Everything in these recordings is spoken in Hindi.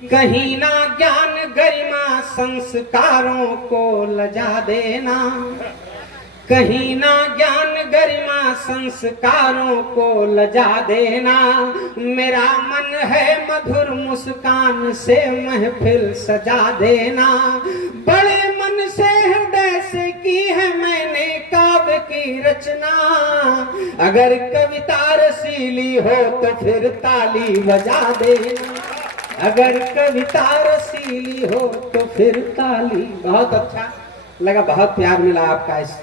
कहीं ना ज्ञान गरिमा संस्कारों को लजा देना, कहीं ना ज्ञान गरिमा संस्कारों को लजा देना। मेरा मन है मधुर मुस्कान से महफिल सजा देना। बड़े मन से हृदय से की है मैंने काव्य की रचना। अगर कविता रसीली हो तो फिर ताली बजा देना, अगर कविता रसीली हो तो फिर ताली। बहुत अच्छा लगा, बहुत प्यार मिला आपका इस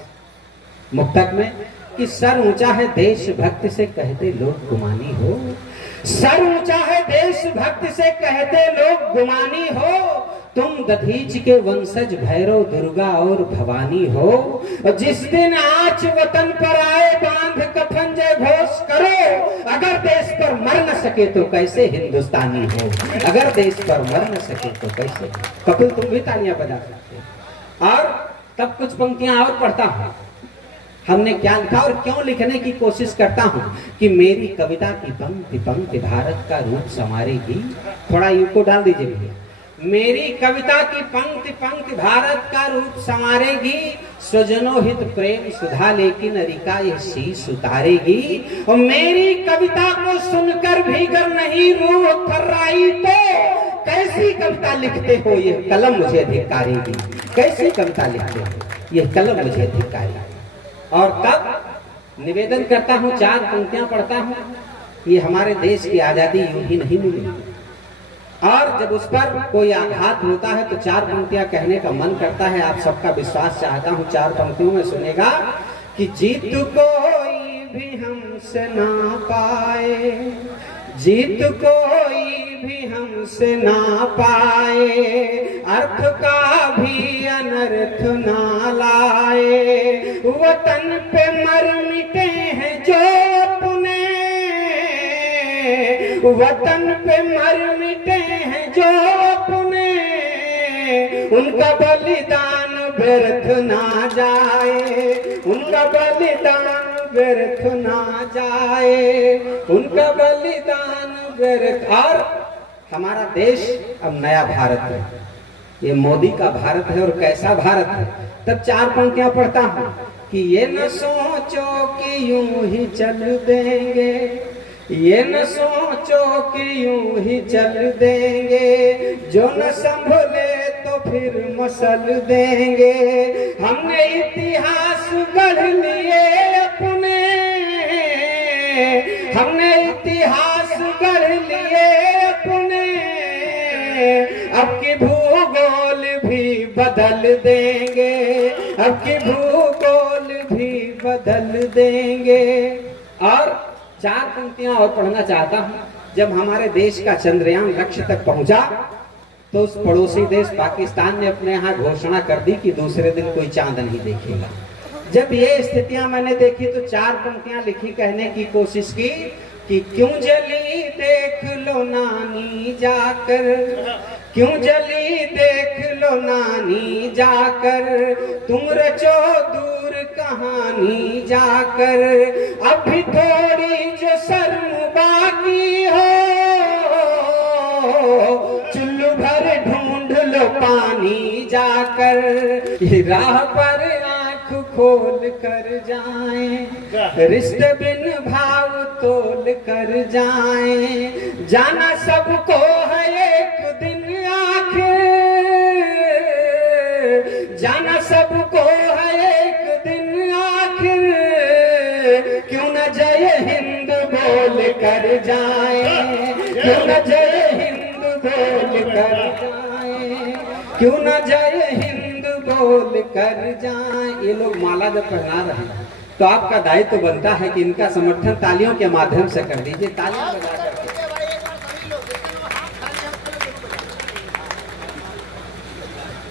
मुक्तक में कि सर ऊंचा है देशभक्ति से कहते लोग गुमानी हो, सर ऊंचा है देशभक्ति से कहते लोग गुमानी हो। तुम दधीच के वंशज भैरव दुर्गा और भवानी हो। जिस दिन आँच वतन पर आए बांध कफन जय घोष करो। अगर देश पर मर न सके तो कैसे हिंदुस्तानी हो, अगर देश पर मर न सके तो कैसे। कपिल तुम भी तालियां बजा सकते हो। और तब कुछ पंक्तियां और पढ़ता हूं, हमने क्या लिखा और क्यों लिखने की कोशिश करता हूं कि मेरी कविता की पंक्ति पंक्ति भारत का रूप संवारेगी। थोड़ा यूको डाल दीजिए भैया। मेरी कविता की पंक्ति पंक्ति भारत का रूप संवारेगी। स्वजनों हित प्रेम सुधा लेकिन अरिका ये शीश उतारेगी। और मेरी कविता को सुनकर भी गर नहीं रूह थर्राई तो कैसी कविता लिखते हो ये कलम मुझे धिक्कारेगी। कैसी कविता लिखते हो ये कलम मुझे धिक्कारेगी। और तब निवेदन करता हूँ, चार पंक्तियां पढ़ता हूँ। ये हमारे देश की आजादी यूं ही नहीं मिली, और जब उस पर कोई आघात होता है तो चार पंक्तियां कहने का मन करता है। आप सबका विश्वास चाहता हूँ चार पंक्तियों में सुनेगा कि जीत कोई भी हमसे ना पाए, जीत कोई भी हमसे ना पाए, अर्थ का भी अनर्थ ना लाए। वतन पे मर मिटे हैं जो अपने, वतन पे मर मिटे हैं जो अपने, उनका बलिदान व्यर्थ ना जाए, उनका बलिदान व्यर्थ ना जाए, उनका बलिदान व्यर्थ। और हमारा देश अब नया भारत है, ये मोदी का भारत है। और कैसा भारत है, तब चार पंक्तियां पढ़ता हूं कि ये न सोचो कि यूं ही चल देंगे, ये न सोचो कि यूं ही चल देंगे, जो न संभले तो फिर मसल देंगे। हमने इतिहास गढ़ लिए अपने, हमने इतिहास गढ़ लिए अपने, अब की भूगोल भी बदल देंगे, अब की भूगोल भी बदल देंगे। और चार पंक्तियां और पढ़ना चाहता हूं। जब हमारे देश का चंद्रयान लक्ष्य तक पहुंचा तो उस पड़ोसी देश पाकिस्तान ने अपने यहाँ घोषणा कर दी कि दूसरे दिन कोई चांद नहीं देखेगा। जब ये स्थितियां मैंने देखी तो चार पंक्तियां लिखी, कहने की कोशिश की कि क्यों जली देख लो नानी जाकर, क्यों जली देख लो नानी जाकर, तुम रचो दूर कहानी जाकर। अभी थोड़ी जो शर्म बाकी हो, चुल्लू भर ढूंढ लो पानी जाकर, राह पर आंख खोल कर जाएं, रिश्ते बिन भाव तोल कर जाएं। जाना सबको है एक दिन आखिर, जाना सबको है एक दिन आखिर, क्यों न जय हिंद बोल कर जाएं, क्यों न जय हिंद बोल कर जाएं, क्यों न जय हिंद बोल कर जाएं। ये लोग माला जब पहना रहे हैं तो आपका दायित्व तो बनता है कि इनका समर्थन तालियों के माध्यम से कर दीजिए। तालियां बजा करके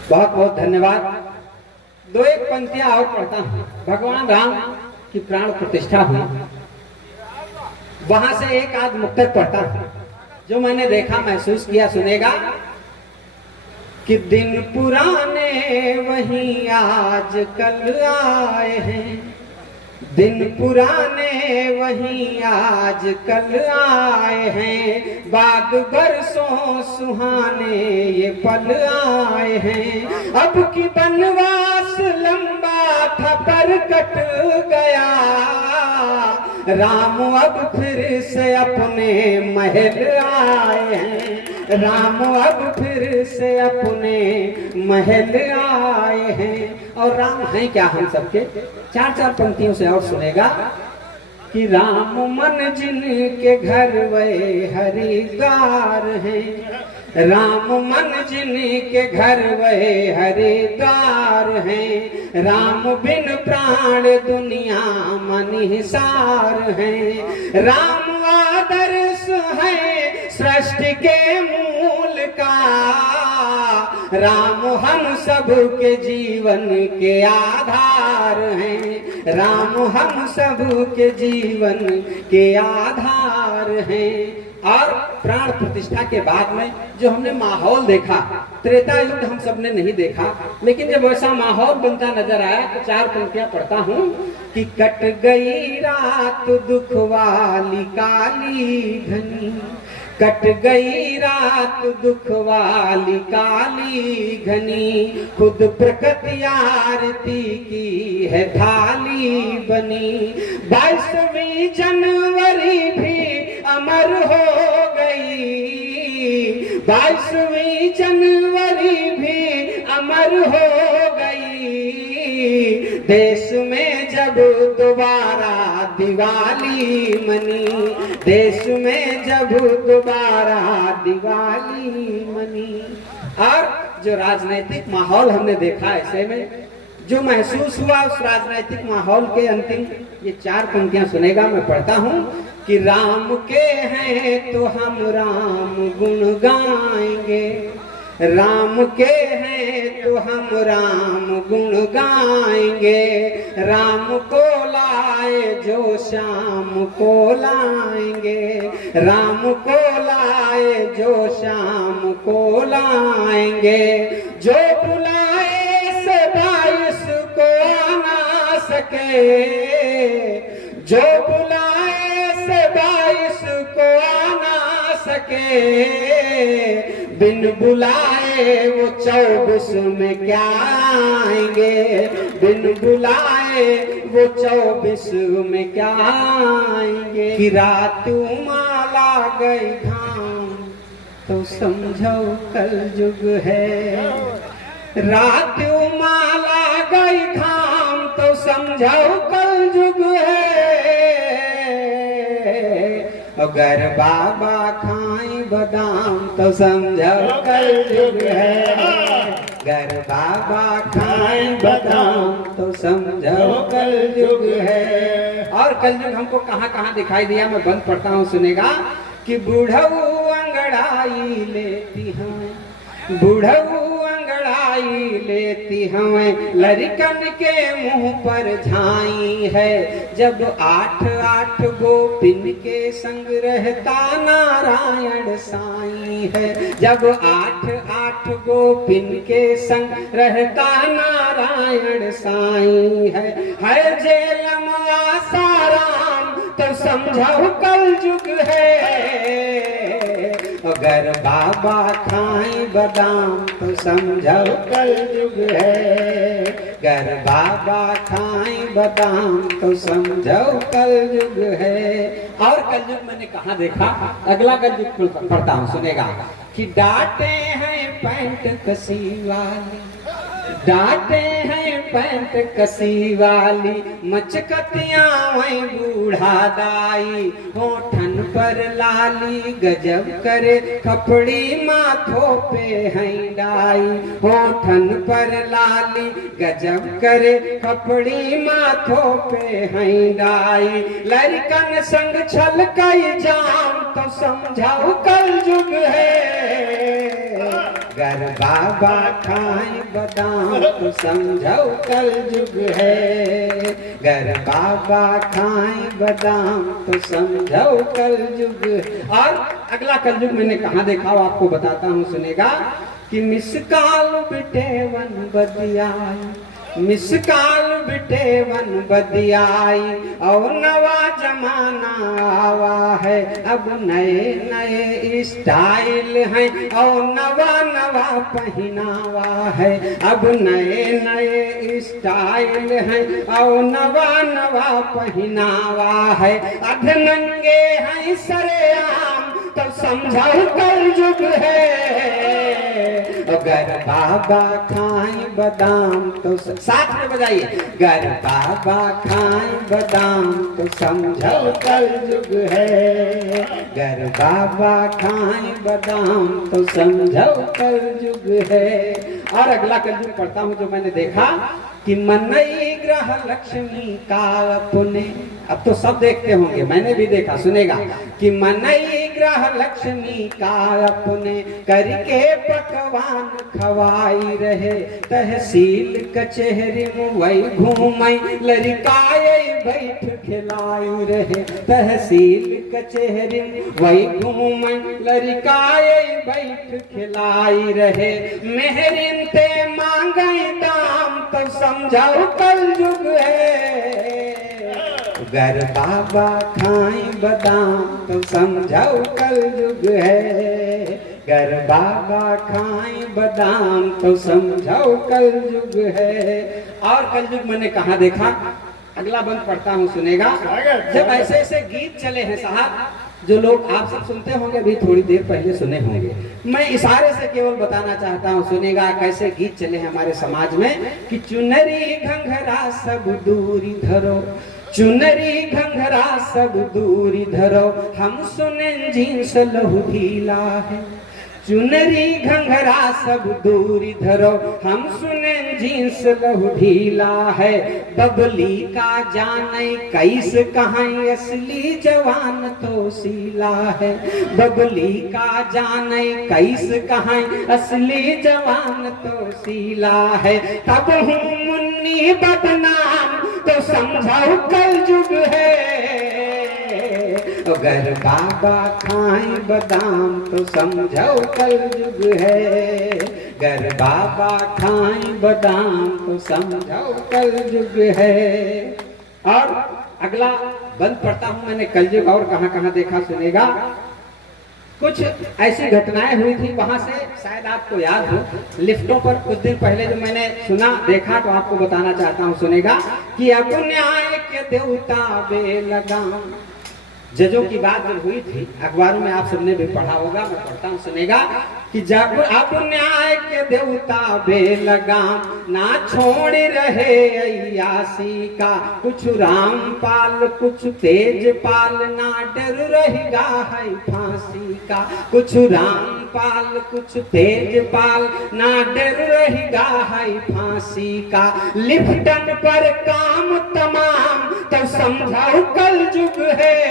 बहुत बहुत धन्यवाद। दो एक पंक्तियां और पढ़ता हूं। भगवान राम की प्राण प्रतिष्ठा हुई, वहां से एक आध मुक्तक पढ़ता हूं जो मैंने देखा महसूस किया। सुनेगा कि दिन पुराने वही आज कल आए हैं, दिन पुराने वहीं आज कल आए हैं, बाद बरसों सुहाने ये पल आए हैं। अब की बनवास लंबा था पर कट गया, राम अब फिर से अपने महल आए हैं, राम अब फिर से अपने महल आए हैं। और राम हैं क्या हम सबके? चार चार पंक्तियों से और सुनेगा कि राम मन जिनके घर वे हरिद्वार हैं, राम मन जिनके घर वे हरिद्वार हैं, राम बिन प्राण दुनिया मन हिसार हैं। राम आदर्श है सृष्टि के मूल का, राम हम सब के जीवन के आधार हैं, राम हम सब के जीवन के आधार हैं। और प्राण प्रतिष्ठा के बाद में जो हमने माहौल देखा, त्रेता युग हम सबने नहीं देखा, लेकिन जब वैसा माहौल बनता नजर आया तो चार पंक्तियां पढ़ता हूँ कि कट गई रात दुख वाली काली घनी, कट गई रात दुख वाली काली घनी, खुद प्रकृति आरती की है थाली बनी। 22वीं जनवरी भी अमर हो गई, 22वीं जनवरी भी अमर हो गई। देश में जब दोबारा दिवाली मनी, देश में जब दोबारा दिवाली मनी। और जो राजनीतिक माहौल हमने देखा, ऐसे में जो महसूस हुआ उस राजनीतिक माहौल के अंतिम ये चार पंक्तियां सुनेगा, मैं पढ़ता हूँ कि राम के हैं तो हम राम गुण गाएंगे, राम के हैं तो हम राम गुण गाएंगे, राम को लाए जो शाम को लाएंगे, राम को लाए जो शाम को लाएंगे। जो बुलाए से 22 को आना सके, जो बुलाए से 22 को आना सके, बिन बुलाए वो 24 में क्या आएंगे, बिन बुलाए वो 24 में क्या आएंगे। कि रात माला गई धाम तो समझो कल युग है, रात माला गई धाम तो समझो कल युग है। अगर बाबा खाएं बादाम तो समझो कल युग है, अगर बाबा खाएं बादाम तो समझो कल युग है। और कल युग हमको कहाँ कहाँ दिखाई दिया, मैं बंद पढ़ता हूँ सुनेगा कि बूढ़ऊ अंगड़ाई लेती हमें, बूढ़ऊ अंगड़ाई लेती हमें, लड़कन के मुंह पर झाई है। जब 8 गोपिन के संग रहता नारायण साईं है, जब 8 गोपिन के संग रहता नारायण साईं है जेल में आसाराम तो समझो कल युग है। अगर बाबा खाएं बादाम तो समझो कल युग है, अगर बाबा खाएं बादाम तो समझो कल युग है। और कल युग मैंने कहाँ देखा, अगला कल युग पढ़ता हूँ सुनेगा कि डांटे हैं पैंट कसी वाली, डांटे हैं पैंट कसी वाली, मचकतियां वही बूढ़ा दाई, होठन पर लाली गजब करे खपड़ी माथों पे है डाई, होठन पर लाली गजब करे खपड़ी माथों पे है डाई। लड़कन संग छल कई जाम तो समझाओ कल युग है, अगर बाबा खाएं बादाम तो समझो कल युग है, अगर बाबा खाएं बादाम तो समझो कल युग। और अगला कल युग मैंने कहाँ देखा वो आपको बताता हूँ सुनेगा कि मिसकाल बिटेवन बदियाई, मिसकाल बिटेवन बदियाई, और नवा जमाना आवा है, अब नए नए स्टाइल हैं, और नवा नवा पहनावा है, अब नए नए स्टाइल हैं, और नवा नवा पहनावा है। अधनंगे हैं सरेआम, तो समझो कल युग है, अगर बाबा खाएं बादाम तो साथ में बजाइए, अगर बाबा खाएं बादाम तो समझो कल युग है, अगर बाबा खाएं बादाम तो समझो कल युग है। और अगला कल युग पढ़ता हूँ जो मैंने देखा कि मनई ग्रह लक्ष्मी का अपने, अब तो सब देखते होंगे, मैंने भी देखा, सुनेगा कि मनई ग्रह लक्ष्मी का अपने, करके पकवान खवाई रहे, तहसील कचहरी वही घूमई, लड़काए बैठ खिलाई रहे, तहसील कचहरी वही घूमई, लड़काए बैठ खिलाई रहे, मेहरिन ते मांगई दाम तो समझाओ कल युग है, अगर बाबा खाएं बादाम तो समझाओ कल युग है, अगर बाबा खाएं बादाम तो समझाओ कल युग है। और कल युग मैंने कहाँ देखा, अगला बंद पढ़ता हूँ, सुनेगा। जब ऐसे ऐसे गीत चले हैं साहब, जो लोग आप सब सुनते होंगे, अभी थोड़ी देर पहले सुने होंगे, मैं इशारे से केवल बताना चाहता हूँ, सुनेगा कैसे गीत चले हैं हमारे समाज में कि चुनरी घंघरा सब दूरी धरो, चुनरी घंघरा सब दूरी धरो, हम सुने जींस लहू ढीला है, चुनरी घंघरा सब दूरी धरो, हम सुने जींस लहू ढीला है, बबली का जाने कैस कहाँ असली जवान तो सीला है, बबली का जाने कैस कहाँ असली जवान तो सीला है, तब हूँ मुन्नी बदनाम तो समझाओ कल युग है, अगर बाबा खाएं बादाम तो समझो कल युग है, अगर बाबा खाएं बादाम तो समझो कल युग है। और अगला बंद पढ़ता हूं मैंने कल युग और कहां कहां देखा, सुनेगा। कुछ ऐसी घटनाएं हुई थी, वहां से शायद आपको याद हो, लिफ्टों पर कुछ दिन पहले जो मैंने सुना देखा तो आपको बताना चाहता हूं, सुनेगा कि अब न्याय के देवता बे लगाम, जजों की बात जब हुई थी, अखबारों में आप सबने भी पढ़ा होगा, मैं पढ़ता हूँ, सुनेगा कि जब अब न्याय के देवता बे लगाम, ना छोड़ रहे अय्यासी का, कुछ रामपाल कुछ तेजपाल, ना डर रहेगा है फांसी का, कुछ रामपाल कुछ तेजपाल, ना डर रहेगा है फांसी का, लिफ्टन पर काम तमाम तो समझाओ कल युग है,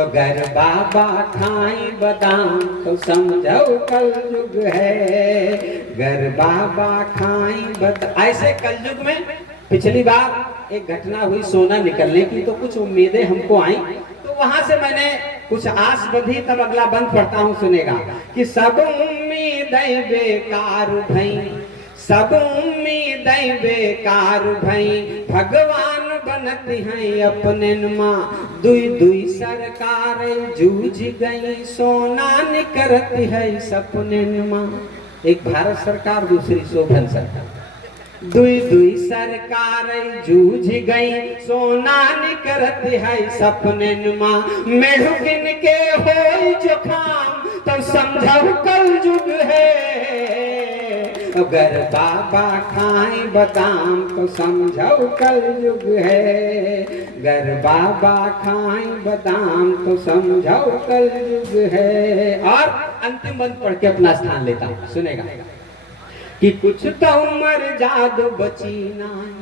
अगर बाबा खाएं बादाम तो समझो कल युग है, अगर बाबा खाएं बादाम। ऐसे कल युग में पिछली बार एक घटना हुई सोना निकलने की, तो कुछ उम्मीदें हमको आई, तो वहां से मैंने कुछ आस बंधी, तब अगला बंद पढ़ता हूँ, सुनेगा कि सब उम्मीदें बेकार भई, सब उम्मीदें बेकार भई, भगवान बनती हैं अपने माँ, दुई दुई सरकार जूझ गई, सोना निकलती है सपने माँ, एक भारत सरकार दूसरी शोभन सरकार, दुई दुई सरकार जूझ गई, सोना निकलती है सपने माँ, मेढुकिन के होई जो काम तो समझो कल युग है, अगर बाबा खाएं बादाम तो समझो कल युग है, अगर बाबा खाएं बादाम तो समझो कल युग है। और अंतिम बंद पढ़ के अपना स्थान लेता हूं, सुनेगा कि कुछ तो उम्र जादू बची नाई,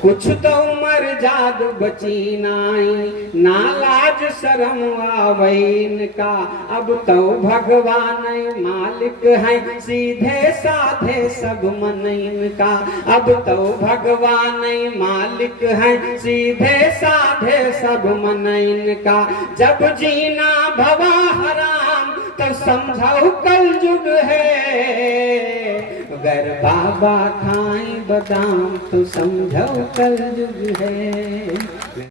कुछ तो उम्र जादू बची नाई, ना लाज शरम आवेन का, अब तो भगवान मालिक है, सीधे साधे सब मनइन का, अब तो भगवान मालिक है, सीधे साधे सब मनइन का, जब जीना भवा हराम तो समझो कल युग है, अगर बाबा खाएं बादाम तो समझो कल युग है।